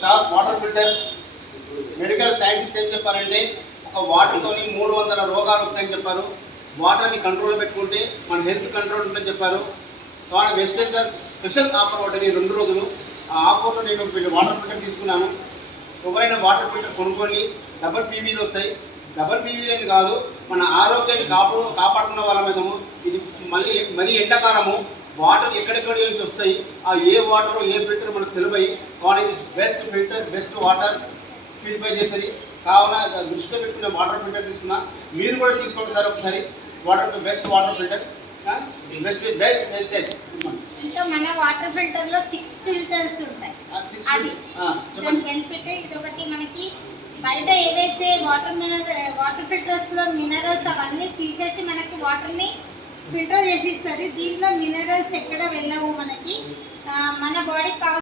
Star water filter. Medical scientist ఏం చెప్పారంటే ఒక వాటర్తోని మూడు వందల రోగాలు వస్తాయని చెప్పారు. వాటర్ని కంట్రోల్ పెట్టుకుంటే మన హెల్త్ కంట్రోల్ ఉంటుందని చెప్పారు. కావున వెస్టేజ్ స్పెషల్ ఆఫర్ ఉంటుంది రెండు రోజులు. ఆ ఆఫర్లో నేను వాటర్ ఫిల్టర్ తీసుకున్నాను. ఎవరైనా వాటర్ ఫిల్టర్ కొనుక్కోండి. డబల్ పీవీలు వస్తాయి. డబల్ పీవీలని కాదు మన ఆరోగ్యాన్ని కాపు కాపాడుకున్న వాళ్ళమేదము ఇది మళ్ళీ మరీ ఎండాకాలము. వాటర్ ఎక్కడెక్కడి నుంచి వస్తాయి ఆ ఏ వాటర్ ఏ ఫిల్టర్ మనకు తెలివై ఇది best filter best water purify చేస్తుంది. కావున దృష్టిలో పెట్టుకునే వాటర్ ఫిల్టర్ తీసుకున్నా మీరు కూడా తీసుకోండి సార్ ఒకసారి. Water best water filter best best ఇంకా మన వాటర్ ఫిల్టర్లో సిక్స్ ఫిల్టర్స్ ఉంటాయి అది. దాని బెనిఫిట్ ఇది ఒకటి మనకి బయట ఏదైతే వాటర్ మినరల్ వాటర్ ఫిల్టర్స్లో మినరల్స్ అవన్నీ తీసేసి మనకు వాటర్ని ఫిల్టర్ చేసి ఇస్తుంది. దీంట్లో మినరల్స్ ఎక్కడ వెళ్ళవు మనకి. ఆ, మన బాడీకి కావాలి